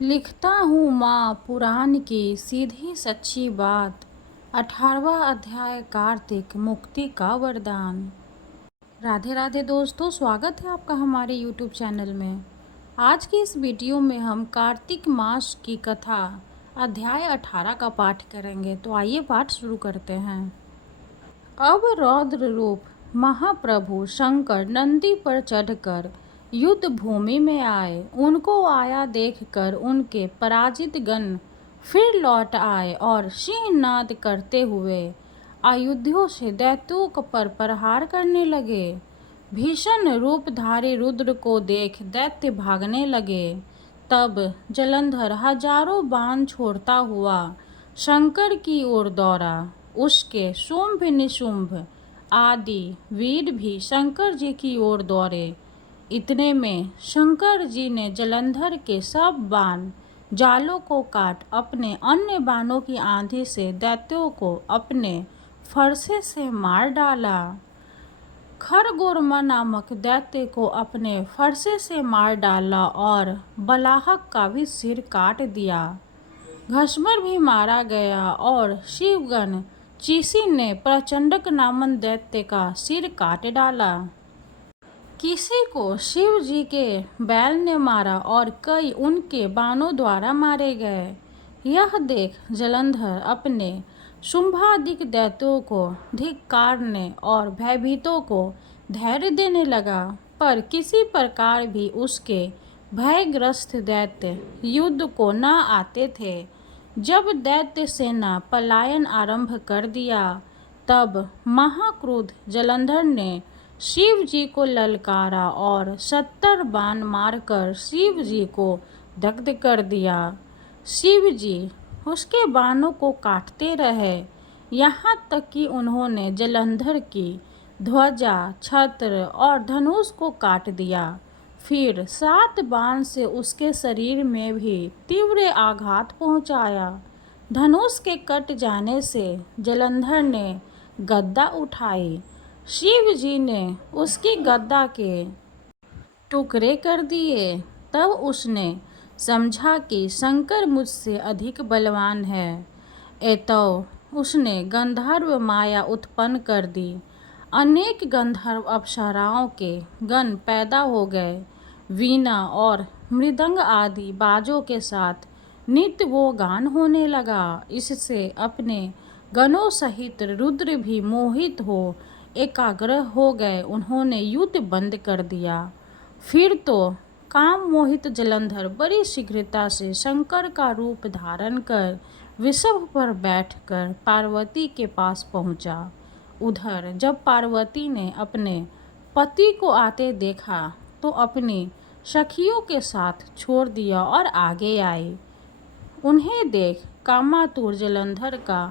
लिखता हूँ माँ पुराण की सीधी सच्ची बात। 18वां अध्याय कार्तिक मुक्ति का वरदान। राधे राधे दोस्तों, स्वागत है आपका हमारे YouTube चैनल में। आज की इस वीडियो में हम कार्तिक मास की कथा अध्याय 18 का पाठ करेंगे। तो आइए पाठ शुरू करते हैं। अब रौद्र रूप महाप्रभु शंकर नंदी पर चढ़कर युद्ध भूमि में आए। उनको आया देखकर उनके पराजित गण फिर लौट आए और सिंहनाद करते हुए आयुधों से दैत्यों पर प्रहार करने लगे। भीषण रूपधारी रुद्र को देख दैत्य भागने लगे। तब जलंधर हजारों बाण छोड़ता हुआ शंकर की ओर दौड़ा। उसके शुंभ निशुंभ आदि वीर भी शंकर जी की ओर दौड़े। इतने में शंकर जी ने जलंधर के सब बाण जालों को काट अपने अन्य बाणों की आंधी से दैत्यों को अपने फरसे से मार डाला। खरगोरमा नामक दैत्य को अपने फरसे से मार डाला और बलाहक का भी सिर काट दिया। घसमर भी मारा गया और शिवगण चीसी ने प्रचंडक नामक दैत्य का सिर काट डाला। किसी को शिव जी के बैल ने मारा और कई उनके बाणों द्वारा मारे गए। यह देख जलंधर अपने शुंभादिक दैत्यों को धिक्कारने और भयभीतों को धैर्य देने लगा, पर किसी प्रकार भी उसके भयग्रस्त दैत्य युद्ध को न आते थे। जब दैत्य सेना पलायन आरंभ कर दिया, तब महाक्रुद्ध जलंधर ने शिव जी को ललकारा और 70 बाण मारकर शिव जी को दग्ध कर दिया। शिव जी उसके बाणों को काटते रहे, यहाँ तक कि उन्होंने जलंधर की ध्वजा, छत्र और धनुष को काट दिया। फिर 7 बाण से उसके शरीर में भी तीव्र आघात पहुंचाया। धनुष के कट जाने से जलंधर ने गदा उठाई। शिव जी ने उसकी गदा के टुकड़े कर दिए। तब उसने समझा कि शंकर मुझसे अधिक बलवान है। एतौ उसने गंधर्व माया उत्पन्न कर दी। अनेक गंधर्व अप्सराओं के गण पैदा हो गए। वीणा और मृदंग आदि बाजों के साथ नित्य वो गान होने लगा। इससे अपने गणों सहित रुद्र भी मोहित हो एकाग्र हो गए। उन्होंने युद्ध बंद कर दिया। फिर तो काम मोहित जलंधर बड़ी शीघ्रता से शंकर का रूप धारण कर वृषभ पर बैठकर पार्वती के पास पहुंचा। उधर जब पार्वती ने अपने पति को आते देखा तो अपनी सखियों के साथ छोड़ दिया और आगे आई। उन्हें देख कामातुर जलंधर का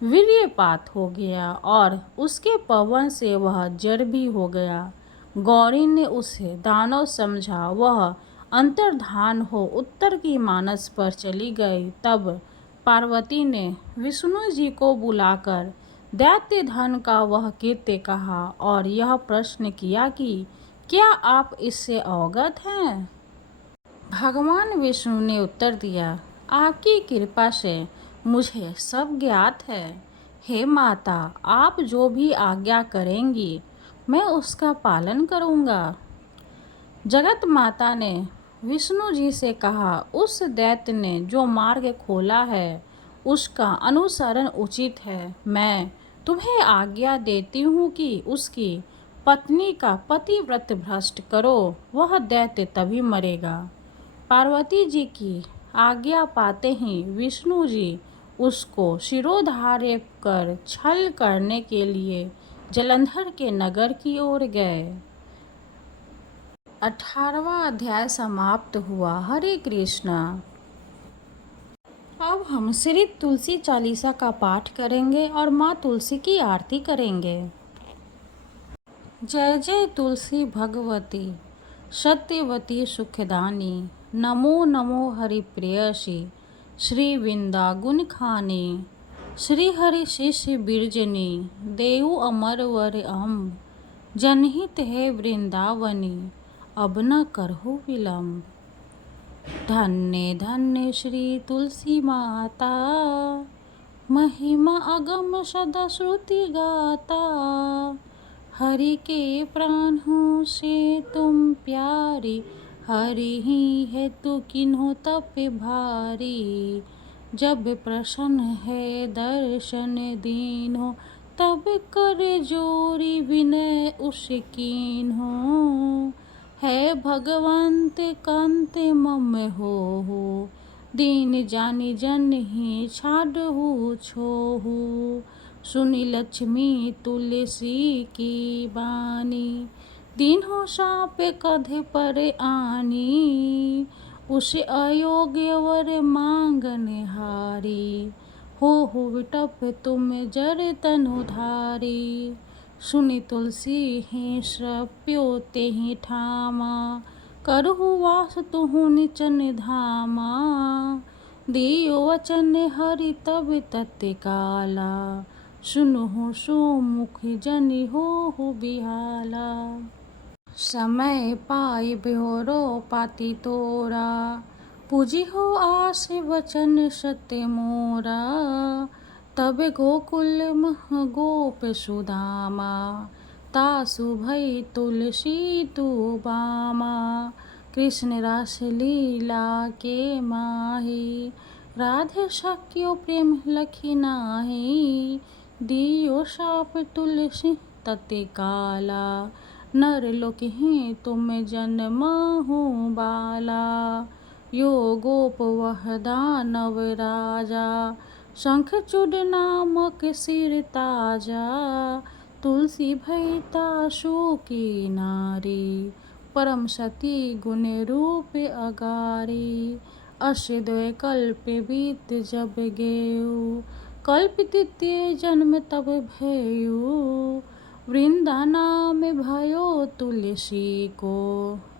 वीर्यपात हो गया और उसके पवन से वह जड़ भी हो गया। गौरी ने उसे दानव समझा। वह अंतर्धान हो उत्तर की मानस पर चली गई। तब पार्वती ने विष्णु जी को बुलाकर दैत्य धन का वह कृत्य कहा और यह प्रश्न किया कि क्या आप इससे अवगत हैं? भगवान विष्णु ने उत्तर दिया, आपकी कृपा से मुझे सब ज्ञात है। हे माता, आप जो भी आज्ञा करेंगी मैं उसका पालन करूँगा। जगत माता ने विष्णु जी से कहा, उस दैत्य ने जो मार्ग खोला है उसका अनुसरण उचित है। मैं तुम्हें आज्ञा देती हूँ कि उसकी पत्नी का पतिव्रत भ्रष्ट करो, वह दैत्य तभी मरेगा। पार्वती जी की आज्ञा पाते ही विष्णु जी उसको शिरोधार्य कर छल करने के लिए जलंधर के नगर की ओर गए। 18वां अध्याय समाप्त हुआ। हरे कृष्णा। अब हम श्री तुलसी चालीसा का पाठ करेंगे और माँ तुलसी की आरती करेंगे। जय जय तुलसी भगवती सत्यवती सुखदानी। नमो नमो हरिप्रेयसी श्री वृंदा गुण खानी। श्री हरि शिष्य बिरजनी देव अमर वर अम्ब। जनहित है वृंदावनी अब न करहु विलम्ब। धन्य धन्य श्री तुलसी माता, महिमा अगम सदा श्रुति गाता। हरि के प्राण हो से तुम प्यारी, हरि ही है तू किन्हो तप भारी। जब प्रसन्न है दर्शन दीन्हो, तब कर जोरी विनय उस कीन्हो। है भगवंत कांत मम हो, दीन जानी जन ही छाडहु छोहु। सुनी लक्ष्मी तुलसी की बानी, दीन्हो साप कधे पर आनी। उसे अयोग्य वर मांगन हारी, हो विटप तुम जर तनुधारी। सुनी तुलसी ही श्रप्यो तेहि ठामा, करहु वास तुहु निचन धामा। दियो वचन हरि तब तत्काला, सुनहु सुमुख जनि होहु बिहाला। समय पाई बिहोरो पाती तोरा, पूजी हो आस वचन सत्य मोरा। तब गोकुल मह गोप सुदामा, तासु भई तुलसी तू बामा। कृष्ण रास लीला के माही, राधे सख्यो प्रेम लखी नाही। दियो शाप तुलसी तत्काला, नर लोकहि तुम जन्महु बाला। यो गोप वह दानव राजा, शंखचूड नामक सिर ताजा। तुलसी भई तासु की नारी, परम सती गुण रूप अगारी। अस द्वै कल्प बीत जब गेउ, कल्प द्वितीय जन्म तब भयउ। वृंदा नाम भयो तुलसी को,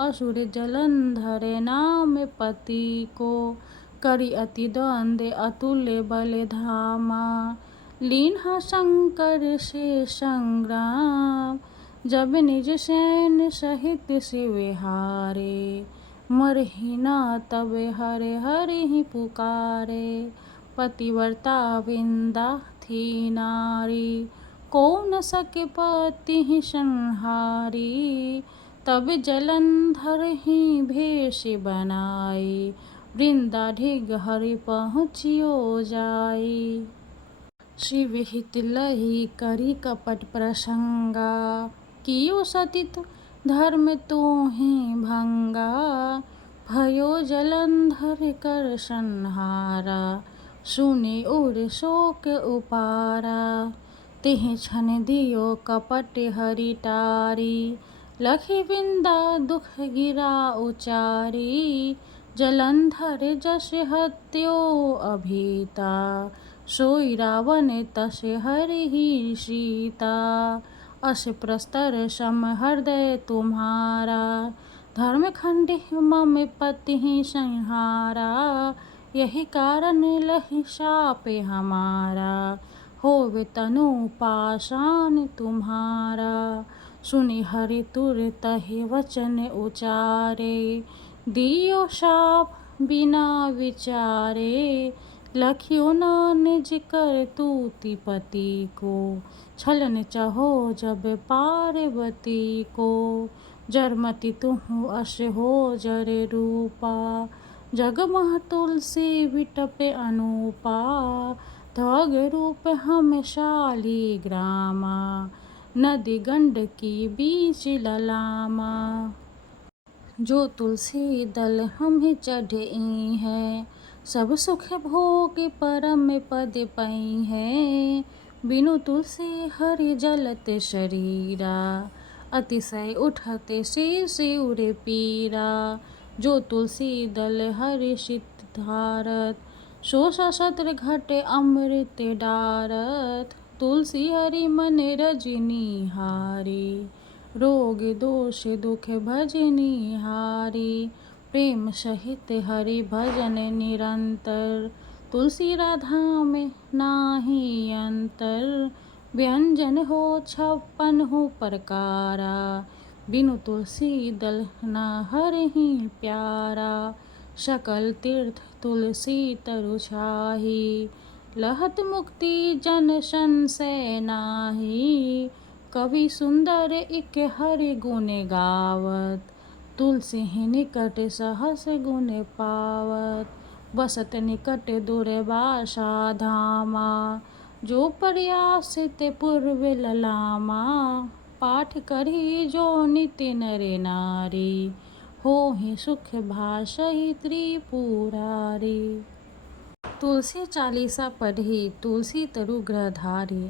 असुर जलंधर नाम पति को। करि अति द्वंद्व अतुल्य बल धामा, लीन्हा शंकर से संग्राम। जब निज सैन्य सहित शिव हारे, मरहि न तब हर हरि ही पुकारे। पतिव्रता वृंदा थी नारी, को न सके पति ही संहारी। तब जलंधर ही भेष बनाई, वृंदा ढिग हरि पहुँचियो जाई। शिव हित लही करी कपट प्रसंगा, कियो सतीत्व धर्म तोहि भंगा। भयो जलंधर कर संहारा, सुनि उर शोक उपारा। तेहि क्षण दियो कपट हरि टारी, लखी वृंदा दुख गिरा उचारी। जलंधर जस हत्यो अभीता, सोई रावण तस हरहि सीता। अस प्रस्तर सम हृदय तुम्हारा, धर्म खंडी मम पति संहारा। यही कारण लहि शाप हमारा, होवे तनु पाषाण तुम्हारा। सुनि हरि तुरतहि वचन उचारे, दियो शाप बिना विचारे। लखियो न निज करतूति पति को, छलन चहो जब पार्वती को। जरमति तुहु अस हो जर रूपा, जगमह तुलसी विटप अनूपा। ध्वग रूप हम शालिग्रामा, नदी गंडकी बीच ललामा। जो तुलसी दल हम ही चढ़ई है, सब सुख भोग परम पद पई है। बिनु तुलसी हरि जलत शरीरा, अतिशय उठते शीश उरे पीरा। जो तुलसी दल हरि सित धारत, सो सशस्त्र घट अमृत डारत। तुलसी हरि मन रजनी हारी, रोग दोष दुख भजनी हारी। प्रेम सहित हरि भजन निरंतर, तुलसी राधा में नाही अंतर। व्यंजन हो 56 प्रकारा, बिनु तुलसी दल न हरहि प्यारा। सकल तीर्थ तुलसी तरु छाही, लहत मुक्ति जन संशय नाही। कवि सुंदर इक हरि गुण गावत, तुलसी निकट सहस गुण पावत। बसत निकट दुर्वासा धामा, जो प्रयासित पूर्व ललामा। पाठ करी जो नित्य नर नारी, होहि सुख भाषहि त्रिपुरारी। तुलसी चालीसा पढ़ी तुलसी तरु ग्रह धारी,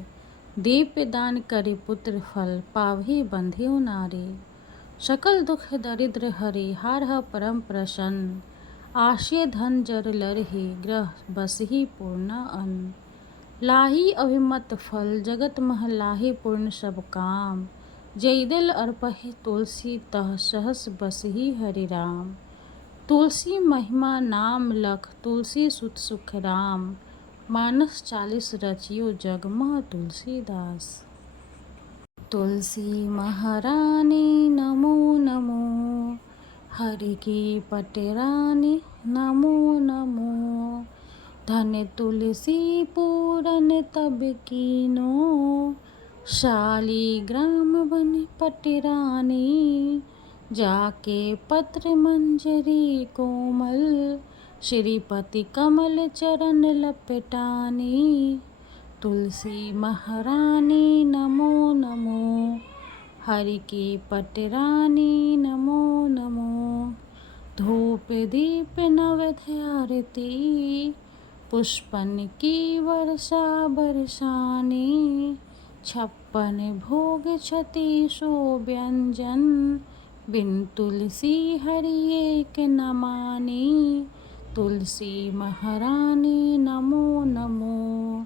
दीप दान करी पुत्र फल पावहि बंधियो नारी। सकल दुख दरिद्र हरि हारह परम प्रसन्न, आश्रय धन जर लरहि ग्रह बसहि पूर्ण अन्न। लाही अभिमत फल जगत मह लाही पूर्ण सब काम, जय दिल अर्पहि तुलसी तह सहस बसहि हरि राम। तुलसी महिमा नाम लख तुलसी सुत सुख राम, मानस 40 रचियो जग मह तुलसीदास। तुलसी महारानी नमो नमो, हरि की पटरानी नमो नमो। धन्य तुलसी पूरन तब कीनो, शालीग्राम बन पटरानी। जाके पत्र मंजरी कोमल, श्रीपति कमल चरण लपटानी। तुलसी महारानी नमो नमो, हरि की पटरानी नमो नमो। धूप दीप नवध आरती, पुष्पन की वर्षा बरसानी। 56 भोग 36 व्यंजन, बिन तुलसी हरि एक न मानी। तुलसी महारानी नमो नमो,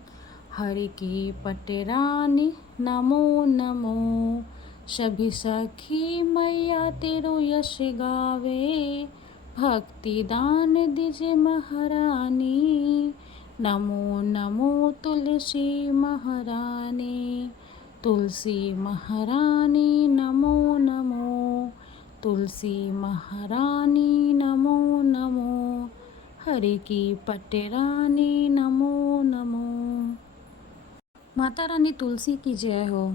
हरि की पटरानी नमो नमो। सभी सखी मैया तेरो यश गावे, भक्ति दान दीजे महारानी। नमो नमो तुलसी महारानी, तुलसी महारानी नमो नमो। तुलसी महारानी नमो नमो, हरि की पटरानी नमो नमो। माता रानी तुलसी की जय हो।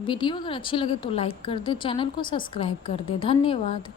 वीडियो अगर अच्छी लगे तो लाइक कर दे, चैनल को सब्सक्राइब कर दे। धन्यवाद।